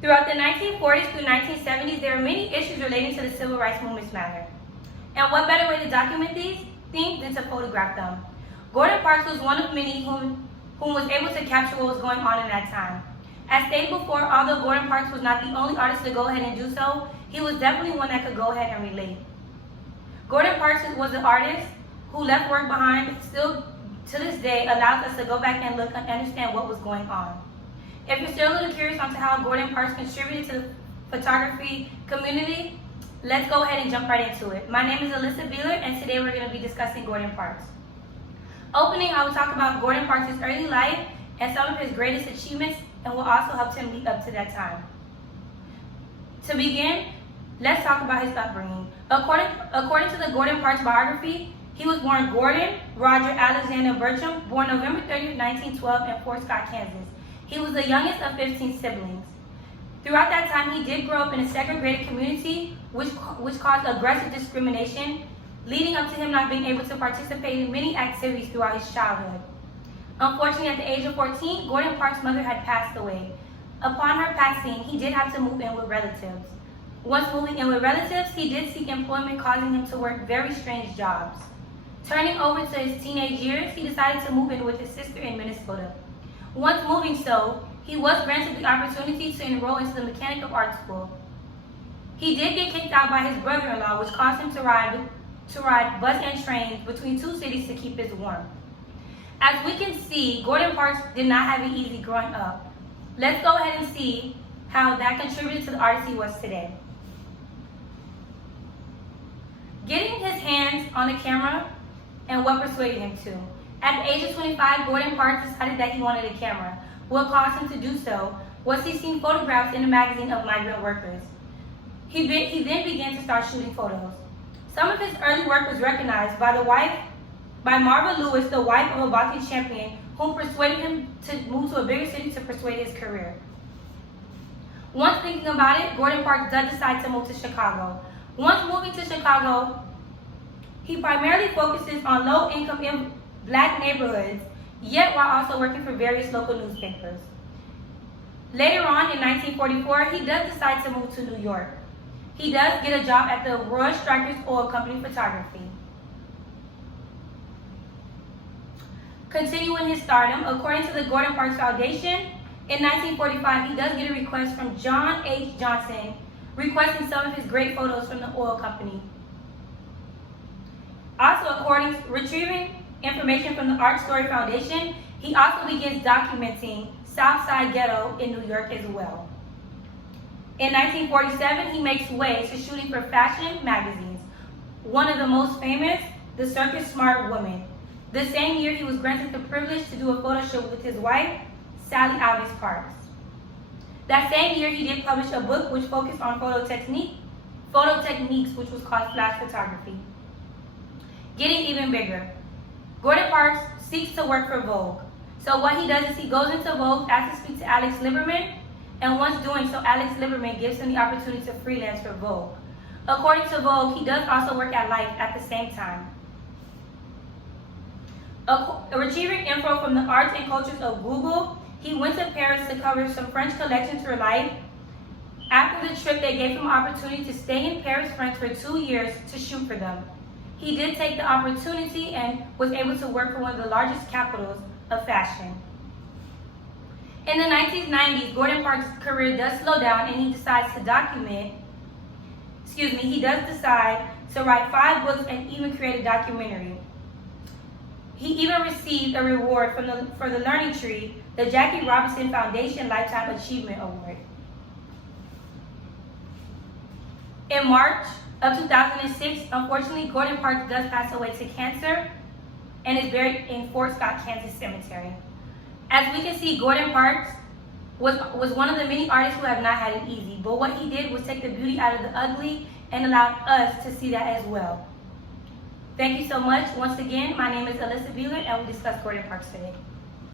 Throughout the 1940s through 1970s, there were many issues relating to the civil rights movement's matter. And what better way to document these things than to photograph them? Gordon Parks was one of many whom was able to capture what was going on in that time. As stated before, although Gordon Parks was not the only artist to go ahead and do so, he was definitely one that could go ahead and relate. Gordon Parks was an artist who left work behind, still to this day allows us to go back and look and understand what was going on. If you're still a little curious on how Gordon Parks contributed to the photography community, let's go ahead and jump right into it. My name is Alyssa Beeler, and today we're going to be discussing Gordon Parks. Opening, I will talk about Gordon Parks' early life and some of his greatest achievements, and will also help him lead up to that time. To begin, let's talk about his upbringing. According to the Gordon Parks biography, he was born Gordon Roger Alexander Bertram, born November 30, 1912 in Fort Scott, Kansas. He was the youngest of 15 siblings. Throughout that time, he did grow up in a segregated community, which caused aggressive discrimination, leading up to him not being able to participate in many activities throughout his childhood. Unfortunately, at the age of 14, Gordon Parks' mother had passed away. Upon her passing, he did have to move in with relatives. Once moving in with relatives, he did seek employment, causing him to work very strange jobs. Turning over to his teenage years, he decided to move in with his sister in Minnesota. Once moving so, he was granted the opportunity to enroll into the Mechanic of Art School. He did get kicked out by his brother-in-law, which caused him to ride bus and trains between two cities to keep his warm. As we can see, Gordon Parks did not have it easy growing up. Let's go ahead and see how that contributed to the artist he was today. Getting his hands on the camera and what persuaded him to. At the age of 25, Gordon Parks decided that he wanted a camera. What caused him to do so was he seen photographs in a magazine of migrant workers. He then began to start shooting photos. Some of his early work was recognized by Marva Lewis, the wife of a boxing champion, whom persuaded him to move to a bigger city to persuade his career. Once thinking about it, Gordon Parks does decide to move to Chicago. Once moving to Chicago, he primarily focuses on low-income Black neighborhoods, yet while also working for various local newspapers. Later on, in 1944, he does decide to move to New York. He does get a job at the Roy Stryker's Oil Company Photography. Continuing his stardom, according to the Gordon Parks Foundation, in 1945, he does get a request from John H. Johnson requesting some of his great photos from the oil company. Also, retrieving information from the Art Story Foundation, he also begins documenting Southside Ghetto in New York as well. In 1947, he makes way to shooting for fashion magazines. One of the most famous, the Circus Smart Woman. The same year, he was granted the privilege to do a photo shoot with his wife, Sally Alvis Parks. That same year, he did publish a book which focused on photo techniques, which was called flash photography. Getting even bigger, Gordon Parks seeks to work for Vogue. So what he does is he goes into Vogue, asks to speak to Alex Liberman, and once doing so, Alex Liberman gives him the opportunity to freelance for Vogue. According to Vogue, he does also work at Life at the same time. Retrieving info from the arts and cultures of Google, he went to Paris to cover some French collections for Life. After the trip, they gave him an opportunity to stay in Paris, France for 2 years to shoot for them. He did take the opportunity and was able to work for one of the largest capitals of fashion. In the 1990s, Gordon Parks' career does slow down and he decides to he does decide to write 5 books and even create a documentary. He even received a reward for the Learning Tree, the Jackie Robinson Foundation Lifetime Achievement Award. In March of 2006, unfortunately, Gordon Parks does pass away to cancer and is buried in Fort Scott, Kansas Cemetery. As we can see, Gordon Parks was one of the many artists who have not had it easy, but what he did was take the beauty out of the ugly and allowed us to see that as well. Thank you so much. Once again, my name is Alyssa Beeler, and we discussed Gordon Parks today.